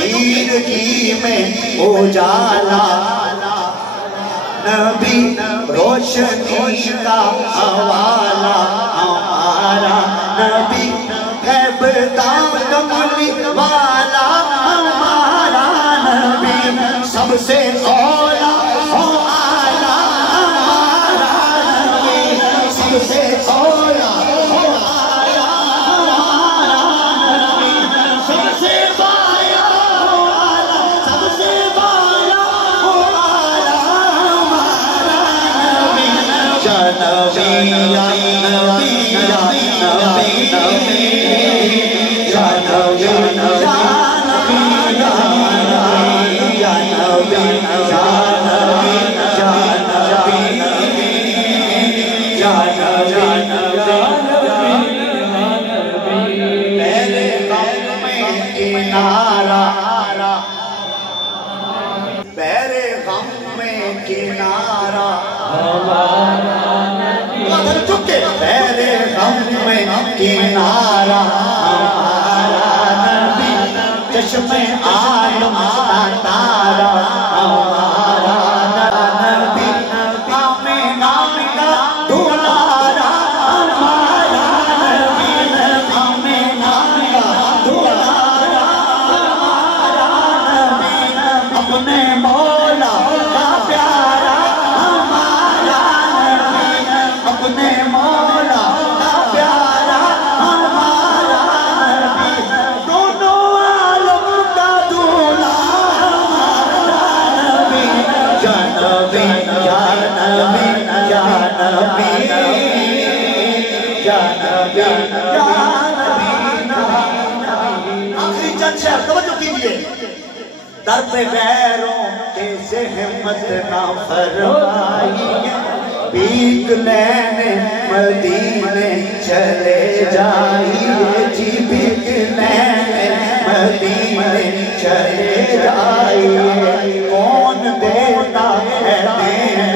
जिंदगी में उजाला, नबी रोशनी का हवाला हमारा, नबी है बदाम कमली वाला हमारा, नबी सबसे औला हो आला हमारा, नबी सबसे औला हो आला हमारा, नबी सबसे बाया हो आला, सबसे बाया हो आला हमारा, नबी या नबी या नबी या नबी या नबी या मेरे गम में किनारा, चुके मेरे गम में किनारा हमारा, नबी चश्मे आलम का तारा हमारा, नबी आमिना का दुलारा हमारा, नबी आमिना का दुलारा हमारा, नबी अपने मौला का प्यारा हमारा, नबी अपने मौला का प्यारा हमारा, नबी दोनों आलम का दूल्हा हमारा, नबी या नबी या नबी या नबी या नबी या नबी। आखिरी चंद शेर तवज्जो कीजिए। दर पे गैरों के ज़हमत ना फरमाइए, भीख लेने मदीने चले जाइए जी, भीख लेने मदीने चले जाइए, कौन देता है देने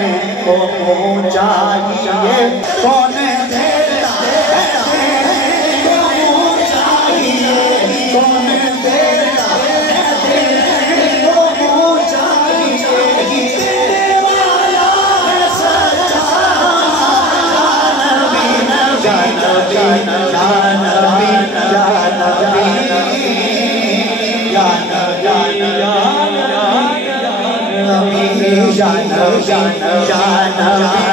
को पहुँचाइए, कौन देता है देने को पहुँचाइए, कौन देता है देने को पहुँचाइए, देने वाला है सच्चा नबी, या नबी या नबी या नबी या नबी या नबी या नबी या नबी।